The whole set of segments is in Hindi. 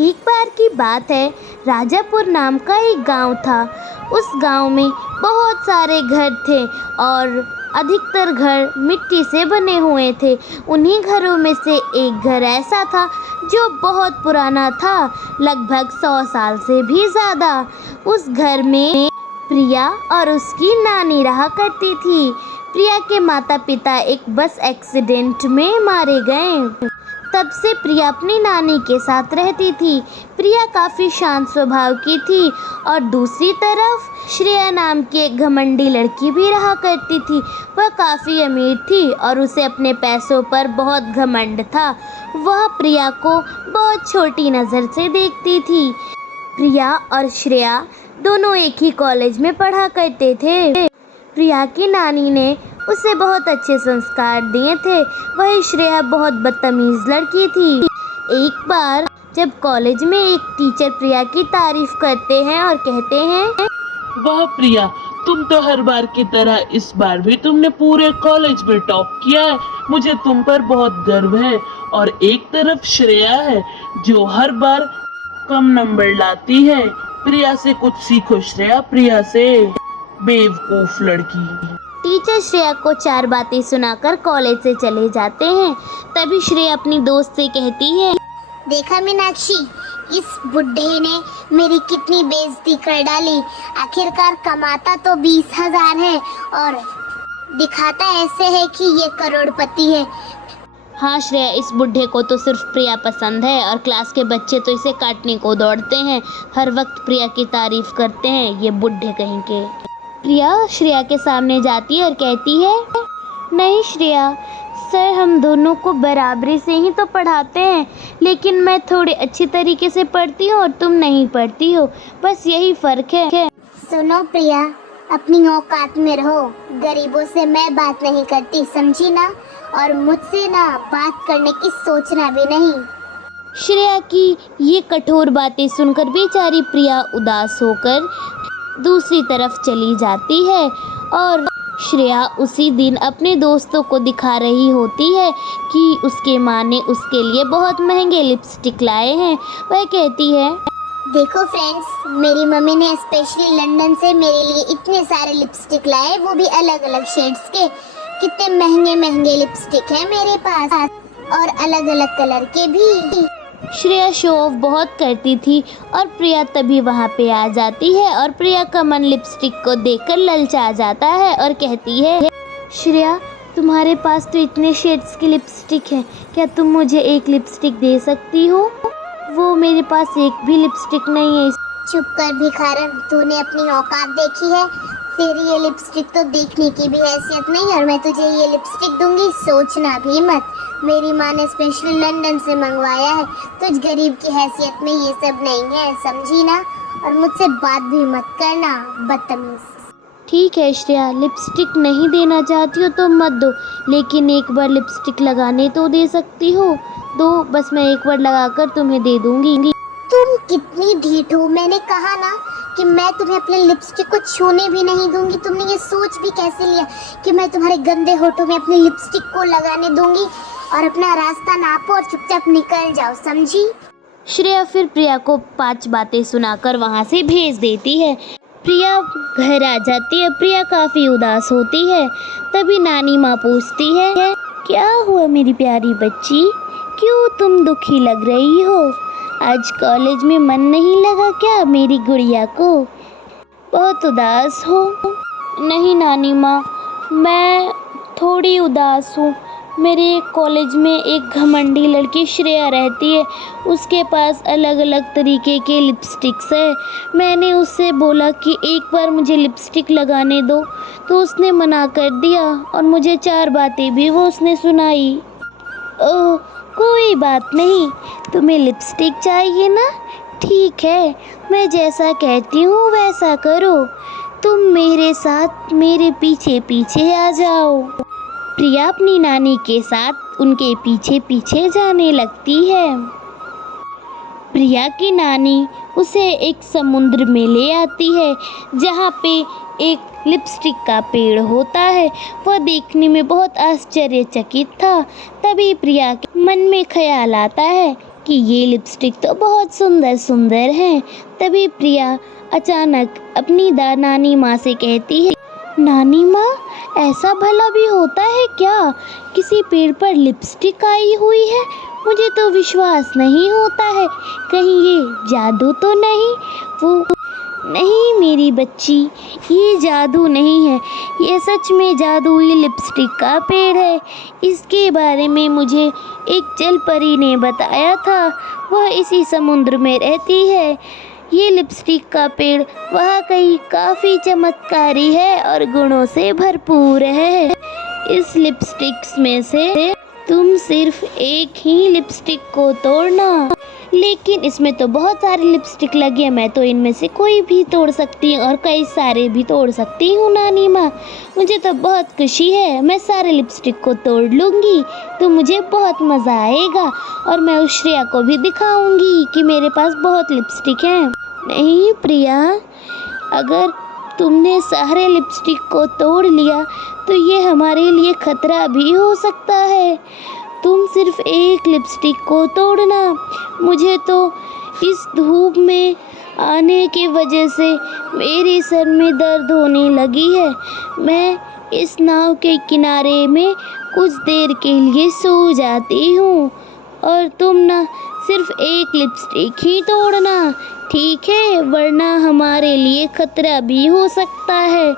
एक बार की बात है, राजापुर नाम का एक गांव था। उस गांव में बहुत सारे घर थे और अधिकतर घर मिट्टी से बने हुए थे। उन्हीं घरों में से एक घर ऐसा था जो बहुत पुराना था, लगभग 100 साल से भी ज़्यादा। उस घर में प्रिया और उसकी नानी रहा करती थी। प्रिया के माता पिता एक बस एक्सीडेंट में मारे गए। तब से प्रिया अपनी नानी के साथ रहती थी। प्रिया काफ़ी शांत स्वभाव की थी और दूसरी तरफ श्रेया नाम की एक घमंडी लड़की भी रहा करती थी। वह काफ़ी अमीर थी और उसे अपने पैसों पर बहुत घमंड था। वह प्रिया को बहुत छोटी नज़र से देखती थी। प्रिया और श्रेया दोनों एक ही कॉलेज में पढ़ा करते थे। प्रिया की नानी ने उसे बहुत अच्छे संस्कार दिए थे। वही श्रेया बहुत बदतमीज लड़की थी। एक बार जब कॉलेज में एक टीचर प्रिया की तारीफ करते हैं और कहते हैं, वाह प्रिया, तुम तो हर बार की तरह इस बार भी तुमने पूरे कॉलेज में टॉप किया है। मुझे तुम पर बहुत गर्व है। और एक तरफ श्रेया है जो हर बार कम नंबर लाती है। प्रिया से कुछ सीखो श्रेया, प्रिया से। बेवकूफ लड़की। टीचर श्रेया को 4 बातें सुनाकर कॉलेज से चले जाते हैं। तभी श्रेया अपनी दोस्त से कहती है, देखा मीनाक्षी, इस बुढ़े ने मेरी कितनी बेइज्जती कर डाली। आखिरकार कमाता तो 20,000 है और दिखाता ऐसे है कि ये करोड़पति है। हाँ श्रेया, इस बुढ़े को तो सिर्फ प्रिया पसंद है और क्लास के बच्चे तो इसे काटने को दौड़ते हैं। हर वक्त प्रिया की तारीफ करते हैं, ये बुढ़े कहीं के। प्रिया श्रेया के सामने जाती है और कहती है, नहीं श्रेया सर, हम दोनों को बराबरी से ही तो पढ़ाते हैं, लेकिन मैं थोड़ी अच्छी तरीके से पढ़ती हूँ और तुम नहीं पढ़ती हो, बस यही फ़र्क है। सुनो प्रिया, अपनी औकात में रहो। गरीबों से मैं बात नहीं करती, समझी ना? और मुझसे ना बात करने की सोचना भी नहीं। श्रेया की ये कठोर बातें सुनकर बेचारी प्रिया उदास होकर दूसरी तरफ चली जाती है और श्रेया उसी दिन अपने दोस्तों को दिखा रही होती है कि उसके माँ ने उसके लिए बहुत महंगे लिपस्टिक लाए हैं। वह कहती है, देखो फ्रेंड्स, मेरी मम्मी ने स्पेशली लंदन से मेरे लिए इतने सारे लिपस्टिक लाए, वो भी अलग अलग शेड्स के। कितने महंगे महंगे लिपस्टिक हैं मेरे पास और अलग अलग कलर के भी। श्रेया शो ऑफ बहुत करती थी और प्रिया तभी वहाँ पे आ जाती है और प्रिया का मन लिपस्टिक को देखकर ललचा जाता है और कहती है, श्रेया तुम्हारे पास तो इतने शेड्स की लिपस्टिक है, क्या तुम मुझे एक लिपस्टिक दे सकती हो? वो मेरे पास एक भी लिपस्टिक नहीं है। चुप कर भिखारन, तूने अपनी औकात देखी है? तेरी ये लिपस्टिक तो देखने की भी हैसियत नहीं और मैं तुझे ये लिपस्टिक दूंगी, सोचना भी मत। मेरी माँ ने स्पेशली लंदन से मंगवाया है। तुझ गरीब की हैसियत में ये सब नहीं है, समझी ना? और मुझसे बात भी मत करना, बदतमीज। ठीक है श्रेया, लिपस्टिक नहीं देना चाहती हो तो मत दो, लेकिन एक बार लिपस्टिक लगाने तो दे सकती हो। दो, बस मैं एक बार लगाकर तुम्हें दे दूंगी। तुम कितनी ढीठ हो। मैंने कहा ना कि मैं तुम्हें अपने लिपस्टिक को छूने भी नहीं दूंगी। तुमने ये सोच भी कैसे लिया कि मैं तुम्हारे गंदे होठों में अपनी लिपस्टिक को लगाने दूंगी? और अपना रास्ता नापो और चुपचाप निकल जाओ, समझी? श्रेया फिर प्रिया को 5 बातें सुनाकर वहाँ से भेज देती है। प्रिया घर आ जाती है। प्रिया काफ़ी उदास होती है। तभी नानी माँ पूछती है, क्या हुआ मेरी प्यारी बच्ची, क्यों तुम दुखी लग रही हो? आज कॉलेज में मन नहीं लगा क्या मेरी गुड़िया को? बहुत उदास हो? नहीं नानी माँ, मैं थोड़ी उदास हूँ। मेरे कॉलेज में एक घमंडी लड़की श्रेया रहती है। उसके पास अलग अलग तरीके के लिपस्टिक्स है। मैंने उससे बोला कि एक बार मुझे लिपस्टिक लगाने दो, तो उसने मना कर दिया और मुझे 4 बातें भी वो उसने सुनाई। ओह, कोई बात नहीं, तुम्हें लिपस्टिक चाहिए ना? ठीक है, मैं जैसा कहती हूँ वैसा करो। तुम मेरे साथ मेरे पीछे पीछे आ जाओ। प्रिया अपनी नानी के साथ उनके पीछे पीछे जाने लगती है। प्रिया की नानी उसे एक समुद्र में ले आती है जहाँ पे एक लिपस्टिक का पेड़ होता है। वह देखने में बहुत आश्चर्यचकित था। तभी प्रिया के मन में ख्याल आता है कि ये लिपस्टिक तो बहुत सुंदर सुंदर है। तभी प्रिया अचानक अपनी नानी माँ से कहती है, नानी माँ, ऐसा भला भी होता है क्या? किसी पेड़ पर लिपस्टिक आई हुई है? मुझे तो विश्वास नहीं होता है। कहीं ये जादू तो नहीं? वो नहीं मेरी बच्ची, ये जादू नहीं है, ये सच में जादुई लिपस्टिक का पेड़ है। इसके बारे में मुझे एक जल परी ने बताया था, वह इसी समुद्र में रहती है। ये लिपस्टिक का पेड़ वाकई काफ़ी चमत्कारी है और गुणों से भरपूर है। इस लिपस्टिक्स में से तुम सिर्फ एक ही लिपस्टिक को तोड़ना। लेकिन इसमें तो बहुत सारी लिपस्टिक लगी है, मैं तो इनमें से कोई भी तोड़ सकती हूँ और कई सारे भी तोड़ सकती हूँ नानी माँ। मुझे तो बहुत खुशी है, मैं सारे लिपस्टिक को तोड़ लूँगी तो मुझे बहुत मज़ा आएगा और मैं उस श्रेया को भी दिखाऊँगी कि मेरे पास बहुत लिपस्टिक हैं। नहीं प्रिया, अगर तुमने सारे लिपस्टिक को तोड़ लिया तो ये हमारे लिए खतरा भी हो सकता है। तुम सिर्फ एक लिपस्टिक को तोड़ना। मुझे तो इस धूप में आने की वजह से मेरे सर में दर्द होने लगी है। मैं इस नाव के किनारे में कुछ देर के लिए सो जाती हूँ और तुम ना सिर्फ एक लिपस्टिक ही तोड़ना, ठीक है? वरना हमारे लिए खतरा भी हो सकता है।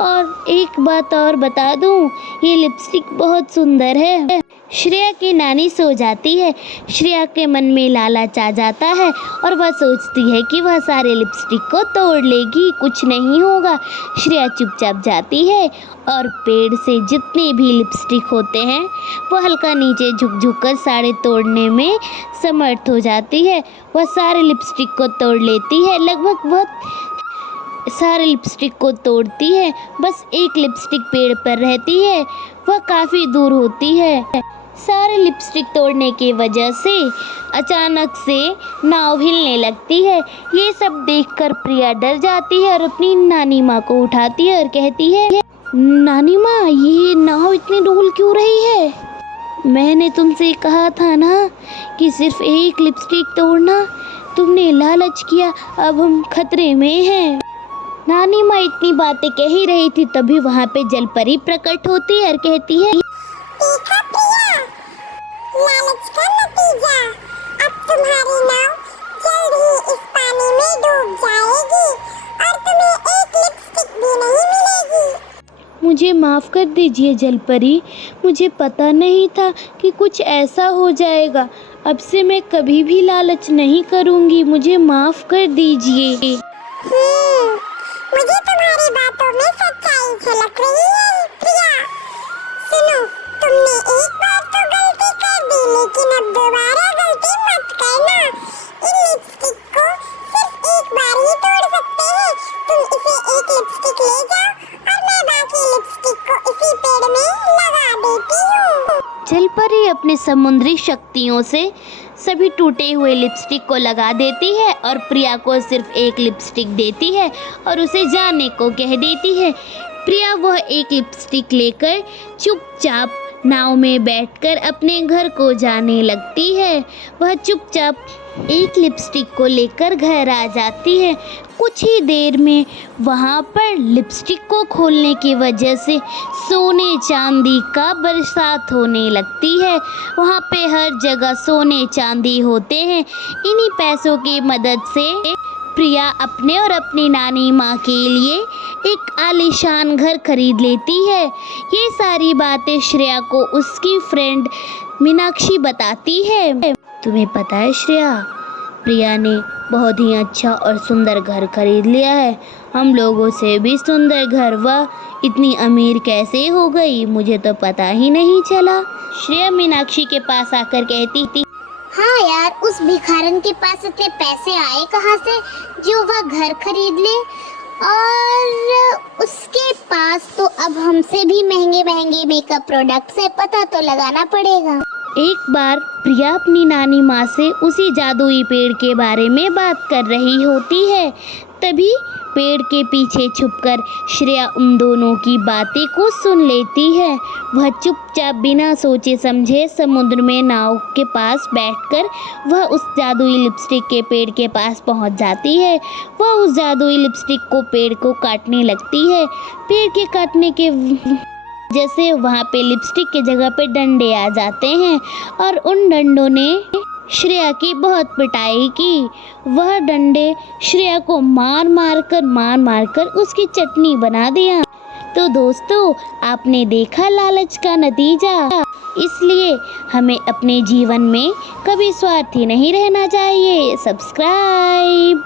और एक बात और बता दूँ, ये लिपस्टिक बहुत सुंदर है। श्रेया की नानी सो जाती है। श्रेया के मन में लालच आ जाता है और वह सोचती है कि वह सारे लिपस्टिक को तोड़ लेगी, कुछ नहीं होगा। श्रेया चुपचाप जाती है और पेड़ से जितने भी लिपस्टिक होते हैं वह हल्का नीचे झुक कर सारे तोड़ने में समर्थ हो जाती है। वह सारे लिपस्टिक को तोड़ लेती है, लगभग वह सारे लिपस्टिक को तोड़ती है। बस एक लिपस्टिक पेड़ पर रहती है, वह काफ़ी दूर होती है। सारे लिपस्टिक तोड़ने की वजह से अचानक से नाव हिलने लगती है। ये सब देखकर प्रिया डर जाती है और अपनी नानी माँ को उठाती है और कहती है, नानी माँ, ये नाव इतनी डोल क्यों रही है? मैंने तुमसे कहा था ना कि सिर्फ एक लिपस्टिक तोड़ना, तुमने लालच किया, अब हम खतरे में हैं। नानी माँ इतनी बातें कह ही रही थी, तभी वहाँ पे जल परी प्रकट होती है और कहती है, देखा प्रिया, लालच का नतीजा। अब तुम्हारी नाव जल्द ही इस पानी में डूब जाएगी और तुम्हें एक लिपस्टिक भी नहीं मिलेगी। मुझे माफ़ कर दीजिए जल परी, मुझे पता नहीं था कि कुछ ऐसा हो जाएगा। अब से मैं कभी भी लालच नहीं करूँगी, मुझे माफ़ कर दीजिए। मुझे तुम्हारी बातों में सच्चाई झलक रही है प्रिया। सुनो, तुमने एक बार तो गलती कर दी, लेकिन अब दोबारा गलती मत करना। इन लिपस्टिक को सिर्फ एक बार ही तोड़ सकते हैं। तुम इसे एक लिपस्टिक ले जाओ और मैं बाकी लिपस्टिक को इसी पेड़ में लगा देती हूँ। जल परी अपनी समुद्री शक्तियों से सभी टूटे हुए लिपस्टिक को लगा देती है और प्रिया को सिर्फ एक लिपस्टिक देती है और उसे जाने को कह देती है। प्रिया वह एक लिपस्टिक लेकर चुपचाप नाव में बैठकर अपने घर को जाने लगती है। वह चुपचाप एक लिपस्टिक को लेकर घर आ जाती है। कुछ ही देर में वहाँ पर लिपस्टिक को खोलने की वजह से सोने चांदी का बरसात होने लगती है। वहाँ पे हर जगह सोने चांदी होते हैं। इन्हीं पैसों की मदद से प्रिया अपने और अपनी नानी माँ के लिए एक आलीशान घर खरीद लेती है। ये सारी बातें श्रेया को उसकी फ्रेंड मीनाक्षी बताती है। तुम्हें पता है श्रेया, प्रिया ने बहुत ही अच्छा और सुंदर घर खरीद लिया है। हम लोगों से भी सुंदर घर। वह इतनी अमीर कैसे हो गई, मुझे तो पता ही नहीं चला। श्रेया मीनाक्षी के पास आकर कहती थी, हाँ यार, उस भिखारन के पास इतने पैसे आए कहाँ से जो वह घर खरीद ले? और उसके पास तो अब हमसे भी महंगे महंगे मेकअप प्रोडक्ट्स है, पता तो लगाना पड़ेगा। एक बार प्रिया अपनी नानी माँ से उसी जादुई पेड़ के बारे में बात कर रही होती है। तभी पेड़ के पीछे छुपकर श्रेया उन दोनों की बातें को सुन लेती है। वह चुपचाप बिना सोचे समझे समुद्र में नाव के पास बैठकर वह उस जादुई लिपस्टिक के पेड़ के पास पहुंच जाती है। वह उस जादुई लिपस्टिक को पेड़ को काटने लगती है। पेड़ के काटने के जैसे वहाँ पे लिपस्टिक की जगह पे डंडे आ जाते हैं और उन डंडों ने श्रेया की बहुत पिटाई की। वह डंडे श्रेया को मार मार कर उसकी चटनी बना दिया। तो दोस्तों, आपने देखा लालच का नतीजा। इसलिए हमें अपने जीवन में कभी स्वार्थी नहीं रहना चाहिए। सब्सक्राइब।